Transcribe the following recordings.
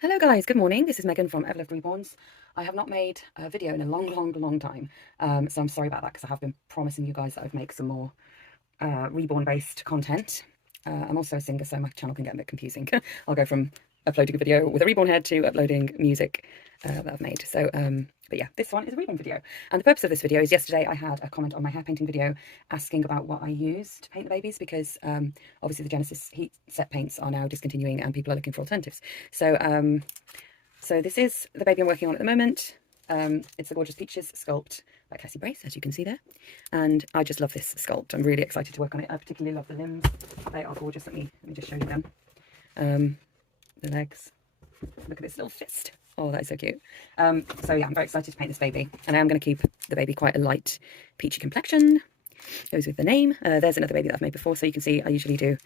Hello guys, good morning. This is Megan from Everloved Reborns. I have not made a video in a long time, so I'm sorry about that because I have been promising you guys that I'd make some more Reborn based content. I'm also a singer, so my channel can get a bit confusing. I'll go from uploading a video with a Reborn head to uploading music that I've made. So, but yeah, this one is a Reborn video. And the purpose of this video is yesterday I had a comment on my hair painting video asking about what I use to paint the babies because obviously the Genesis heat set paints are now discontinuing and people are looking for alternatives. So, so this is the baby I'm working on at the moment. It's the Gorgeous Peaches sculpt by Cassie Brace, as you can see there. And I just love this sculpt. I'm really excited to work on it. I particularly love the limbs. They are gorgeous. Let me just show you them. The legs. Look at this little fist. Oh, that is so cute. So yeah, I'm very excited to paint this baby. And I am going to keep the baby quite a light peachy complexion. Goes with the name. There's another baby that I've made before. So you can see I usually do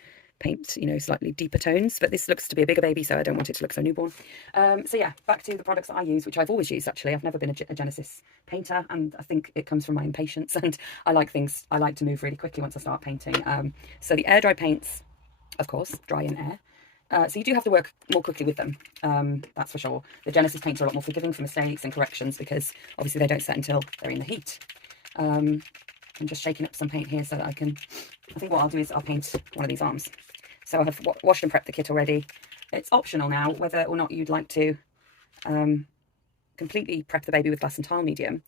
paint, you know, slightly deeper tones, but this looks to be a bigger baby, so I don't want it to look so newborn. So yeah, back to the products that I use, which I've always used actually. I've never been a Genesis painter, and I think it comes from my impatience, and I like to move really quickly once I start painting. So the air dry paints, of course, dry in air. So you do have to work more quickly with them, that's for sure. The Genesis paints are a lot more forgiving for mistakes and corrections because obviously they don't set until they're in the heat. I'm just shaking up some paint here so that I think what I'll do is I'll paint one of these arms. So I have washed and prepped the kit already. It's optional now whether or not you'd like to completely prep the baby with glass and tile medium,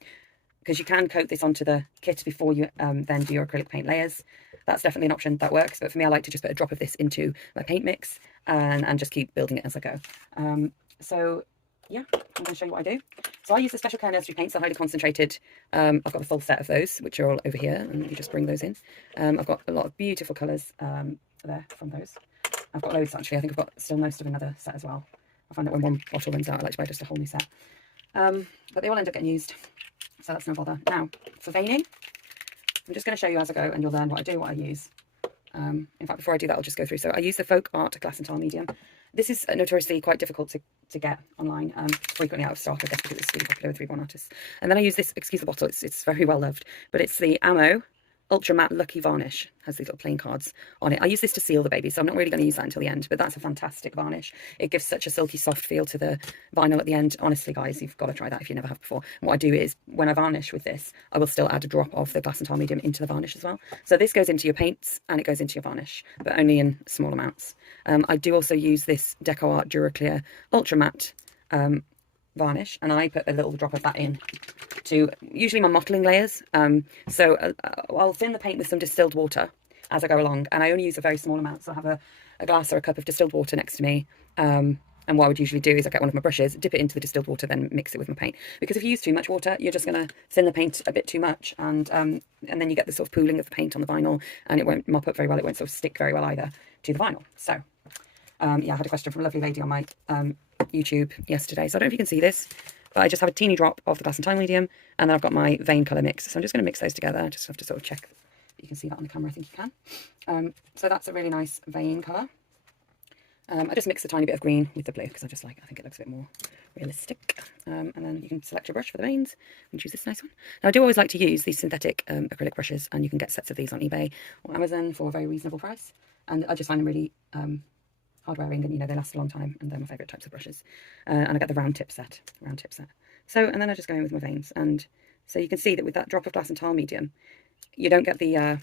because you can coat this onto the kit before you then do your acrylic paint layers. That's definitely an option that works, but for me I like to just put a drop of this into my paint mix and just keep building it as I go. So yeah, I'm going to show you what I do. So I use the Special Care Nursery paints, they're highly concentrated. I've got a full set of those, which are all over here, and you just bring those in. I've got a lot of beautiful colours there from those. I've got loads actually. I think I've got still most of another set as well. I find that when one bottle runs out, I like to buy just a whole new set. But they all end up getting used, so that's no bother. Now, for veining, I'm just going to show you as I go, and you'll learn what I do, what I use. In fact, before I do that, I'll just go through. So I use the Folk Art Glass and Tile medium. This is notoriously quite difficult to get online, frequently out of stock, I guess, because it's really popular with Reborn artists. And then I use this, excuse the bottle, it's very well loved, but it's the Ammo Ultra Matte Lucky Varnish. Has these little plain cards on it. I use this to seal the baby, so I'm not really going to use that until the end, but that's a fantastic varnish. It gives such a silky soft feel to the vinyl at the end. Honestly guys, you've got to try that if you never have before. And what I do is when I varnish with this, I will still add a drop of the glass and tile medium into the varnish as well. So this goes into your paints and it goes into your varnish, but only in small amounts. I do also use this Deco Art Duraclear Ultra Matte varnish, and I put a little drop of that in to usually my mottling layers. So I'll thin the paint with some distilled water as I go along, and I only use a very small amount. So I have a glass or a cup of distilled water next to me. And what I would usually do is I get one of my brushes, dip it into the distilled water, then mix it with my paint. Because if you use too much water, you're just going to thin the paint a bit too much, and then you get the sort of pooling of the paint on the vinyl, and it won't mop up very well. It won't sort of stick very well either to the vinyl. So yeah, I had a question from a lovely lady on my YouTube yesterday, so I don't know if you can see this, but I just have a teeny drop of the glass and tile medium, and then I've got my vein colour mix. So I'm just going to mix those together. I just have to sort of check that you can see that on the camera. I think you can. So that's a really nice vein colour. I just mix a tiny bit of green with the blue because I think it looks a bit more realistic. And then you can select your brush for the veins and choose this nice one. Now I do always like to use these synthetic acrylic brushes, and you can get sets of these on eBay or Amazon for a very reasonable price. And I just find them really hard wearing, and you know, they last a long time, and they're my favourite types of brushes. And I get the round tip set. So, and then I just go in with my veins, and so you can see that with that drop of glass and tile medium, you don't get the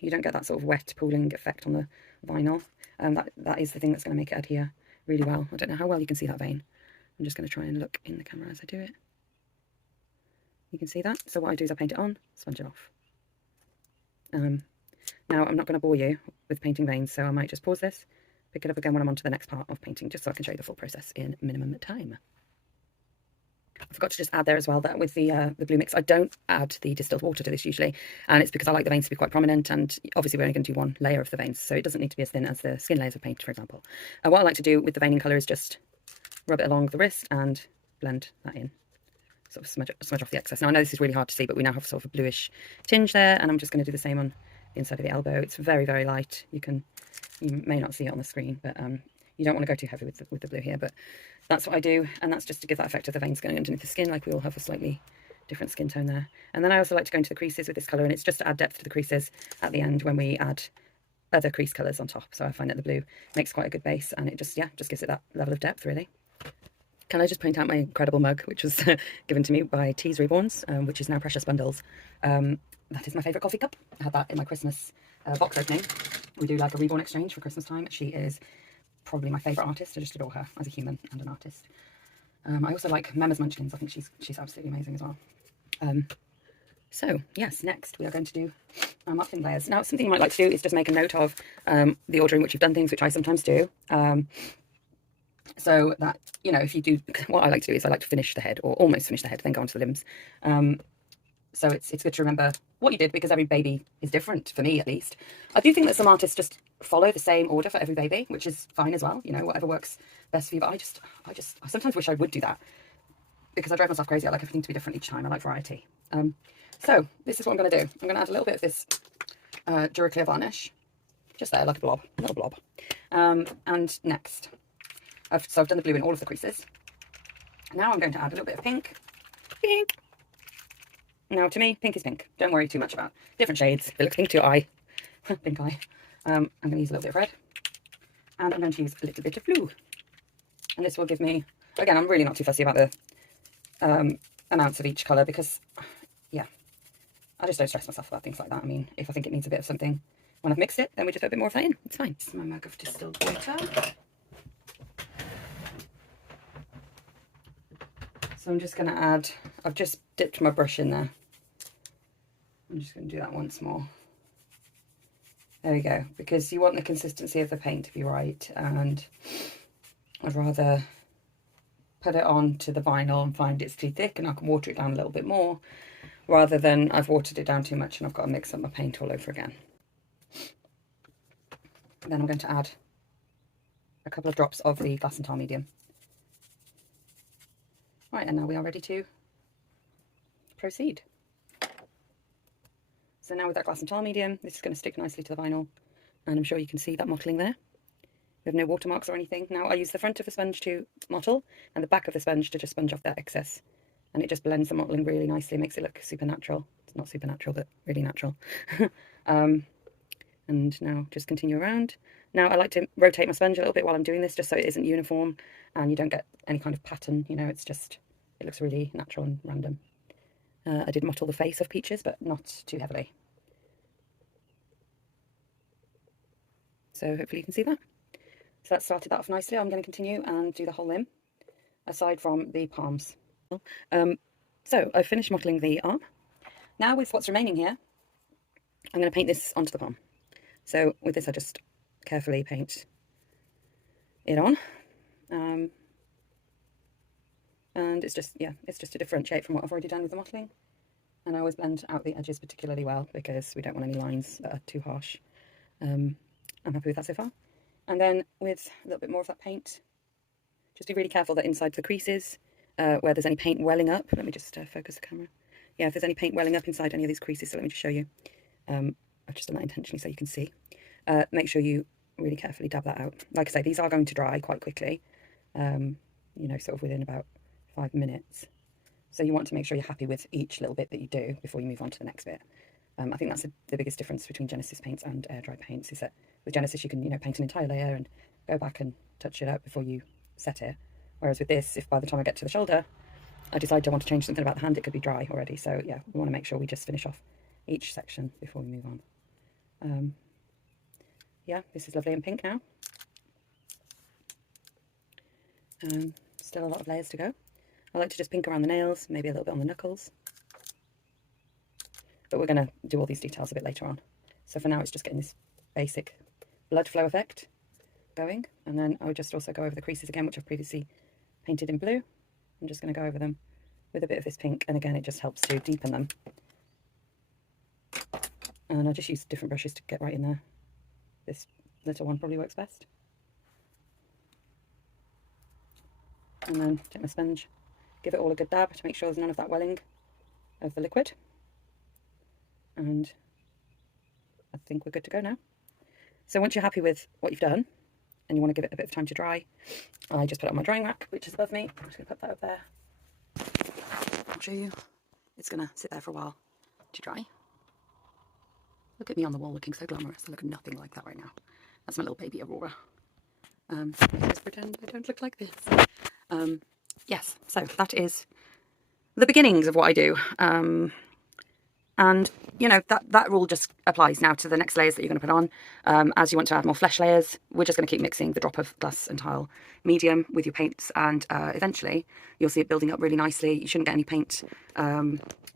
that sort of wet pooling effect on the vinyl. That is the thing that's going to make it adhere really well. I don't know how well you can see that vein. I'm just going to try and look in the camera as I do it. You can see that. So what I do is I paint it on, sponge it off. Now I'm not going to bore you with painting veins, so I might just pause this, pick it up again when I'm on to the next part of painting, just so I can show you the full process in minimum time. I forgot to just add there as well that with the blue mix, I don't add the distilled water to this usually, and it's because I like the veins to be quite prominent, and obviously we're only going to do one layer of the veins, so it doesn't need to be as thin as the skin layers of paint, for example. What I like to do with the veining colour is just rub it along the wrist and blend that in, sort of smudge off the excess. Now I know this is really hard to see, but we now have sort of a bluish tinge there, and I'm just going to do the same on the inside of the elbow. It's very, very light. You may not see it on the screen, but you don't want to go too heavy with the blue here, but that's what I do, and that's just to give that effect of the veins going underneath the skin, like we all have a slightly different skin tone there. And then I also like to go into the creases with this colour, and it's just to add depth to the creases at the end when we add other crease colours on top. So I find that the blue makes quite a good base, and it just gives it that level of depth really. Can I just point out my incredible mug, which was given to me by Tea's Reborns, which is now Precious Bundles. That is my favourite coffee cup. I had that in my Christmas box opening. We do like a Reborn exchange for Christmas time. She is probably my favourite artist. I just adore her as a human and an artist. I also like Memma's Munchkins. I think she's absolutely amazing as well. So yes, next we are going to do our mottling layers. Now, something you might like to do is just make a note of the order in which you've done things, which I sometimes do. So that, you know, if you do, what I like to do is I like to finish the head, or almost finish the head, then go on to the limbs. So it's good to remember what you did, because every baby is different, for me at least. I do think that some artists just follow the same order for every baby, which is fine as well, you know, whatever works best for you. But I sometimes wish I would do that, because I drive myself crazy. I like everything to be different each time. I like variety. So this is what I'm going to do. I'm going to add a little bit of this Duraclear varnish, just there, like a blob, a little blob. And next, I've done the blue in all of the creases. Now I'm going to add a little bit of pink. Pink. Now, to me, pink is pink. Don't worry too much about different shades. If it looks pink to your eye, pink eye. I'm going to use a little bit of red. And I'm going to use a little bit of blue. And this will give me, again, I'm really not too fussy about the amounts of each colour, because, yeah, I just don't stress myself about things like that. I mean, if I think it needs a bit of something when I've mixed it, then we just put a bit more of that in. It's fine. This is my mug of distilled water. So I'm just going to add, I've just dipped my brush in there. I'm just going to do that once more. There we go, because you want the consistency of the paint to be right, and I'd rather put it on to the vinyl and find it's too thick and I can water it down a little bit more, rather than I've watered it down too much and I've got to mix up my paint all over again. Then I'm going to add a couple of drops of the glass and tar medium. Right, and now we are ready to proceed. So now with that glass and tar medium, this is going to stick nicely to the vinyl, and I'm sure you can see that mottling there. We have no watermarks or anything. Now I use the front of the sponge to mottle and the back of the sponge to just sponge off that excess, and it just blends the mottling really nicely, makes it look super natural. It's not supernatural, but really natural. And now just continue around. Now I like to rotate my sponge a little bit while I'm doing this, just so it isn't uniform and you don't get any kind of pattern, you know, it's just, it looks really natural and random. I did mottle the face of Peaches, but not too heavily. So hopefully you can see that. So that started that off nicely. I'm going to continue and do the whole limb, aside from the palms. So I've finished mottling the arm. Now with what's remaining here, I'm going to paint this onto the palm. So with this I just carefully paint it on. And it's just, yeah, it's just to differentiate from what I've already done with the mottling. And I always blend out the edges particularly well, because we don't want any lines that are too harsh. I'm happy with that so far. And then with a little bit more of that paint, just be really careful that inside the creases, where there's any paint welling up, let me just focus the camera. Yeah, if there's any paint welling up inside any of these creases, so let me just show you. I've just done that intentionally so you can see. Make sure you really carefully dab that out. Like I say, these are going to dry quite quickly, you know, sort of within about 5 minutes. So you want to make sure you're happy with each little bit that you do before you move on to the next bit. I think that's the biggest difference between Genesis paints and air dry paints, is that with Genesis you can, you know, paint an entire layer and go back and touch it up before you set it. Whereas with this, if by the time I get to the shoulder I decide I want to change something about the hand, it could be dry already. So yeah, we want to make sure we just finish off each section before we move on. Yeah, this is lovely and pink now. Still a lot of layers to go. I like to just pink around the nails, maybe a little bit on the knuckles. But we're going to do all these details a bit later on. So for now it's just getting this basic blood flow effect going. And then I would just also go over the creases again, which I've previously painted in blue. I'm just going to go over them with a bit of this pink, and again it just helps to deepen them. And I just use different brushes to get right in there. This little one probably works best. And then take my sponge, give it all a good dab to make sure there's none of that welling of the liquid. And I think we're good to go now. So once you're happy with what you've done and you want to give it a bit of time to dry, I just put it on my drying rack, which is above me. I'm just going to put that up there. I'll show you. It's going to sit there for a while to dry. Look at me on the wall looking so glamorous. I look nothing like that right now. That's my little baby Aurora. Let's pretend I don't look like this. yes, so that is the beginnings of what I do. And, you know, that rule just applies now to the next layers that you're going to put on. As you want to add more flesh layers, we're just going to keep mixing the drop of glass and tile medium with your paints, and eventually you'll see it building up really nicely. You shouldn't get any paint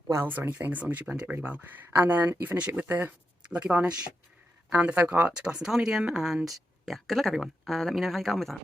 wells or anything as long as you blend it really well. And then you finish it with the Lucky Varnish and the Folk Art glass and tile medium, and yeah, good luck everyone. Let me know how you get on with that.